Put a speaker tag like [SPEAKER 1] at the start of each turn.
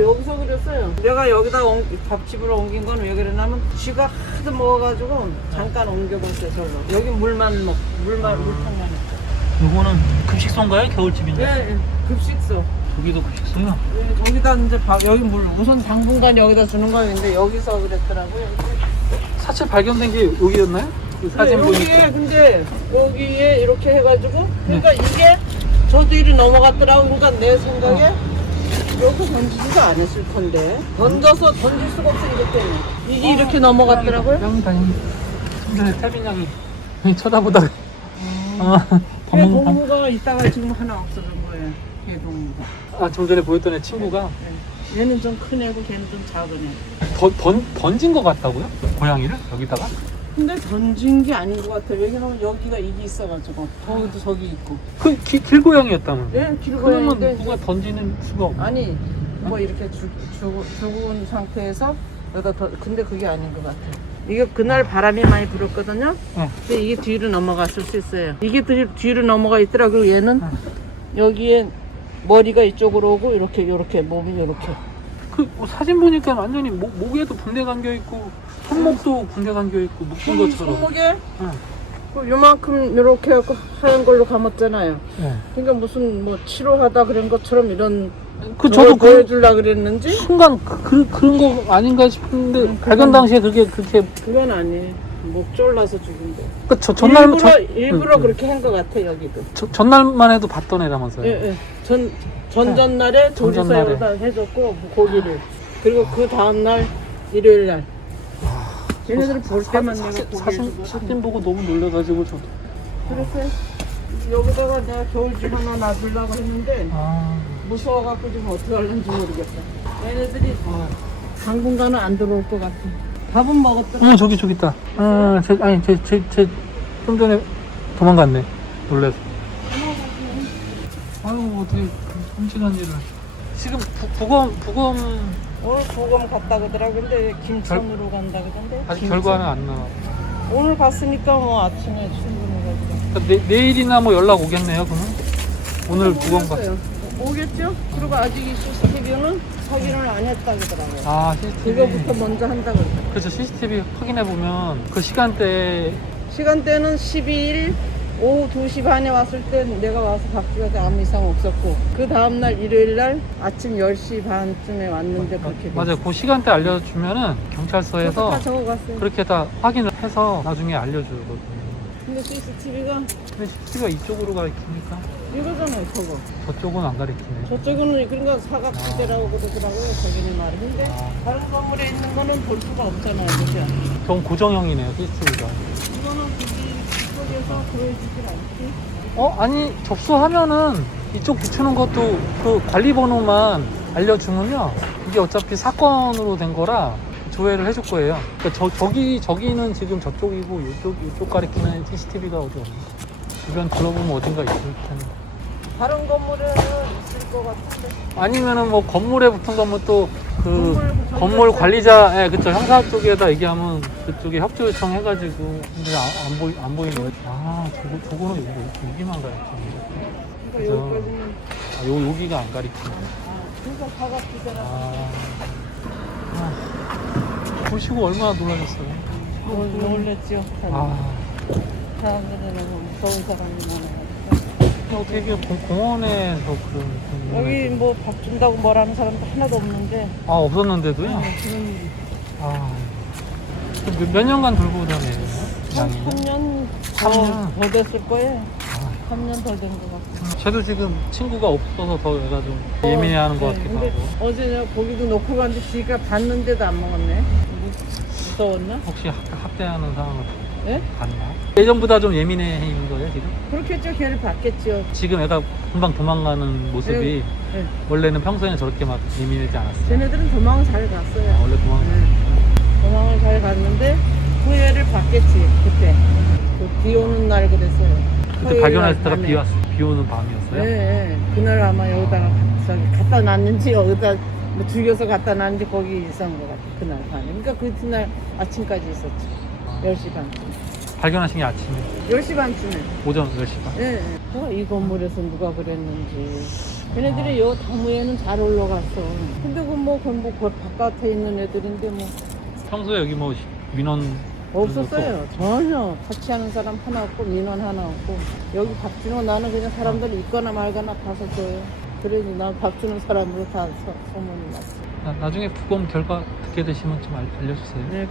[SPEAKER 1] 여기서 여기서 그랬어요. 내가 여기다 옮, 밥집으로 옮긴 건 왜 그러냐면 쥐가 하도 먹어가지고 잠깐 옮겨봤어요. 저거. 여기 물만 먹 물만 물통만 있어.
[SPEAKER 2] 요거는 급식소인가요? 겨울집인데?
[SPEAKER 1] 예, 예. 급식소.
[SPEAKER 2] 여기도 급식소요?
[SPEAKER 1] 예, 저기다 이제 밥 여기 물 우선 당분간 여기다 주는 거였는데 여기서 그랬더라고요.
[SPEAKER 2] 사체 발견된 게 여기였나요? 그 사진
[SPEAKER 1] 네, 여기에
[SPEAKER 2] 보니까
[SPEAKER 1] 근데 여기에 이렇게 해가지고 그러니까 이게 저도 이리 넘어갔더라고 그러니까 내 생각에 여기 던지지도 않았을 텐데. 던져서 던질 수가 없으니까 때문에. 이게 이렇게 넘어갔더라고요?
[SPEAKER 2] 양이 다행히 좀 전에 태빈 양이. 쳐다보다가 아, 밥
[SPEAKER 1] 개
[SPEAKER 2] 먹는
[SPEAKER 1] 동무가 이따가 지금 하나 없어진 거예요 개 동무가.
[SPEAKER 2] 아 좀 전에 보였던 애 친구가?
[SPEAKER 1] 네. 얘는 좀 큰 애고 걔는 좀 작은 애
[SPEAKER 2] 던, 던, 던진 것 같다고요? 고양이를? 여기다가?
[SPEAKER 1] 근데 던진 게 아닌 것 같아요. 왜냐면 여기가 이게 있어가지고. 거기도 저기 있고.
[SPEAKER 2] 그 기, 길고양이였다면.
[SPEAKER 1] 예 길고
[SPEAKER 2] 그러면
[SPEAKER 1] 있는데
[SPEAKER 2] 누가 던지는 수가 없
[SPEAKER 1] 아니 뭐 이렇게 죽, 죽, 죽은 상태에서 여기다 더, 근데 그게 아닌 것 같아 이게 그날 바람이 많이 불었거든요?
[SPEAKER 2] 네.
[SPEAKER 1] 근데 이게 뒤로 넘어갔을 수 있어요. 이게 뒤, 뒤로 넘어가 있더라 그리고 얘는. 여기에 머리가 이쪽으로 오고 이렇게 이렇게 몸이 이렇게
[SPEAKER 2] 그 어, 사진 보니까 완전히 목, 목에도 군대 감겨 있고 손목도 군대 감겨 있고 묶인 것처럼.
[SPEAKER 1] 손목에?
[SPEAKER 2] 응.
[SPEAKER 1] 그 요만큼 이렇게 하고 하얀 걸로 감았잖아요.
[SPEAKER 2] 네.
[SPEAKER 1] 그러니까 무슨 뭐 치료하다 그런 것처럼 이런
[SPEAKER 2] 그 저도 그
[SPEAKER 1] 보여주려 그랬는지?
[SPEAKER 2] 순간 그, 그, 그런 거 아닌가 싶은데
[SPEAKER 1] 음,
[SPEAKER 2] 발견 당시에 그렇게 그렇게
[SPEAKER 1] 그건 아니에요 목 졸라서 죽은
[SPEAKER 2] 거그 저, 전날
[SPEAKER 1] 일부러
[SPEAKER 2] 전,
[SPEAKER 1] 일부러
[SPEAKER 2] 응, 응.
[SPEAKER 1] 그렇게 한 것 같아 여기도.
[SPEAKER 2] 저, 전날만 해도 봤던 애라면서요.
[SPEAKER 1] 예, 예. 전 전전날에
[SPEAKER 2] 전전날에.
[SPEAKER 1] 조리사에다 해줬고 뭐 고기를 그리고 그 다음 날 일요일 날. 얘네들은 볼 때만 내가
[SPEAKER 2] 사진,
[SPEAKER 1] 고기를
[SPEAKER 2] 사진. 사진 보고 너무 놀라가지고 저도.
[SPEAKER 1] 그래서 여기다가 내가 겨울집 하나 놔두려고 했는데
[SPEAKER 2] 아,
[SPEAKER 1] 무서워갖고 지금 어떻게 하려는지 모르겠다. 얘네들이 당분간은 안 들어올 것 같아. 밥은 먹었더라.
[SPEAKER 2] 응 저기 저기 있다. 아, 제, 아니 제제제좀 전에 도망갔네. 놀래서. 아유 어떻게 끔찍한 일을. 지금 부, 부검 부검
[SPEAKER 1] 오늘 보검 갔다 그러더라. 근데 김천으로 간다 그던데.
[SPEAKER 2] 아직
[SPEAKER 1] 김천.
[SPEAKER 2] 결과는 안 나와.
[SPEAKER 1] 오늘 갔으니까 뭐 아침에 출근해가지고.
[SPEAKER 2] 그러니까 내, 내일이나 뭐 연락 오겠네요. 그러면 오늘 부검 갔.
[SPEAKER 1] 모르겠어요. 오겠죠? 그리고 아직 이 CCTV는 확인을 안 했다 그러더라고요.
[SPEAKER 2] 아 CCTV.
[SPEAKER 1] 그거부터 먼저 한다 그러더라고요.
[SPEAKER 2] 그렇죠 CCTV 확인해 보면 그 시간대에
[SPEAKER 1] 시간대는 12일 오후 2시 반에 왔을 때 내가 와서 박쥐가 아무 이상 없었고 그 다음날 일요일 날 아침 10시 반쯤에 왔는데 그렇게
[SPEAKER 2] 맞아요. 그 시간대 알려주면은 경찰서에서
[SPEAKER 1] 다 적어갔어요.
[SPEAKER 2] 그렇게 다 확인을 해서 나중에 알려주거든요.
[SPEAKER 1] 근데 CCTV가
[SPEAKER 2] 근데 CCTV가 이쪽으로 가리키니까
[SPEAKER 1] 이거잖아요 저거.
[SPEAKER 2] 저쪽은 안 가리키네.
[SPEAKER 1] 저쪽은 그러니까 사각지대라고 그러더라고요 자기네 말은. 근데
[SPEAKER 2] 아.
[SPEAKER 1] 다른 건물에 있는 거는 볼 수가 없잖아요. 그죠?
[SPEAKER 2] 전 고정형이네요, CCTV가.
[SPEAKER 1] 이거는 굳이 쪽에서 보여주질 않지.
[SPEAKER 2] 어? 아니, 접수하면은 이쪽 비추는 것도 그 관리 번호만 알려주면요. 이게 어차피 사건으로 된 거라 조회를 해줄 거예요. 그러니까 저, 저기, 저기는 지금 저쪽이고 이쪽, 이쪽 가리키는 CCTV가 어디 없나. 주변 둘러보면 어딘가 있을 텐데.
[SPEAKER 1] 다른 건물에는 있을 것 같은데.
[SPEAKER 2] 아니면은 뭐 건물에 붙은 거면 또그
[SPEAKER 1] 건물
[SPEAKER 2] 건물 관리자, 예, 그쵸 형사 쪽에다 얘기하면 그쪽에 협조 요청 해가지고 근데 안, 안 보이 안 보이는 거죠. 아, 저거 저거는 여기 여기만 가리키네.
[SPEAKER 1] 그러니까. 여기까지는
[SPEAKER 2] 아, 요 여기가 안 가리키네.
[SPEAKER 1] 아, 그러니까 사각지대라.
[SPEAKER 2] 아, 아, 보시고 얼마나 놀라셨어요.
[SPEAKER 1] 놀랬죠.
[SPEAKER 2] 아,
[SPEAKER 1] 사람들이 너무 무서운 사람이 많아가지고.
[SPEAKER 2] 어떻게 이게 공- 공원에서 그런 그런
[SPEAKER 1] 여기 뭐밥 준다고 뭐라는 사람도 하나도 없는데.
[SPEAKER 2] 아 없었는데도요?
[SPEAKER 1] 네, 그런
[SPEAKER 2] 아, 그 몇, 몇 년간 들고 다녀요?
[SPEAKER 1] 한
[SPEAKER 2] 양이?
[SPEAKER 1] 3년
[SPEAKER 2] 삼
[SPEAKER 1] 더,
[SPEAKER 2] 년?
[SPEAKER 1] 더 됐을 거예요.
[SPEAKER 2] 아,
[SPEAKER 1] 3년 더 된 것 같아요.
[SPEAKER 2] 쟤도 지금 친구가 없어서 더 얘가 좀 예민해하는 것
[SPEAKER 1] 네,
[SPEAKER 2] 같기도
[SPEAKER 1] 근데
[SPEAKER 2] 하고
[SPEAKER 1] 어제 내가 고기도 놓고 갔는데 지가 봤는데도 안 먹었네. 무- 무서웠나?
[SPEAKER 2] 혹시 학, 학대하는 상황을
[SPEAKER 1] 예?
[SPEAKER 2] 봤나? 예전보다 좀 예민해진 거예요 지금?
[SPEAKER 1] 그렇겠죠. 걔를 봤겠죠.
[SPEAKER 2] 지금 애가 금방 도망가는 모습이
[SPEAKER 1] 네.
[SPEAKER 2] 원래는 평소에는 저렇게 막 예민하지 않았어요
[SPEAKER 1] 쟤네들은 도망을 잘 갔어요.
[SPEAKER 2] 아, 원래 도망
[SPEAKER 1] 네. 도망을 잘 갔는데 후회를 봤겠지 그때 그비 오는 날 그랬어요
[SPEAKER 2] 그때
[SPEAKER 1] 토요일 날
[SPEAKER 2] 때가
[SPEAKER 1] 밤에.
[SPEAKER 2] 비, 왔, 비 오는 밤이었어요?
[SPEAKER 1] 네, 네. 그날 아마 여기다가 갖다 놨는지 여기다 뭐 죽여서 갖다 놨는지 거기 있었던 것 같아 그날 밤에 그러니까 그 뒤날 아침까지 있었지
[SPEAKER 2] 아.
[SPEAKER 1] 10시 반쯤
[SPEAKER 2] 발견하신 게 아침에
[SPEAKER 1] 10시 반쯤에.
[SPEAKER 2] 오전 10시 반.
[SPEAKER 1] 예. 어, 이 건물에서 누가 그랬는지. 걔네들이 요 당무에는 잘 올라갔어. 근데 그뭐 건물 그 바깥에 있는 애들인데 뭐
[SPEAKER 2] 평소에 여기 뭐 민원
[SPEAKER 1] 없었어요. 전혀 터치하는 사람 하나 없고 민원 하나 없고 여기 밥 주는 거 나는 그냥 사람들 있거나 말거나 가서 줘요. 그러니 난 밥 주는 사람으로 다 소, 소문이 났어.
[SPEAKER 2] 나, 나중에 부검 결과 듣게 되시면 좀 알, 알려주세요.
[SPEAKER 1] 네.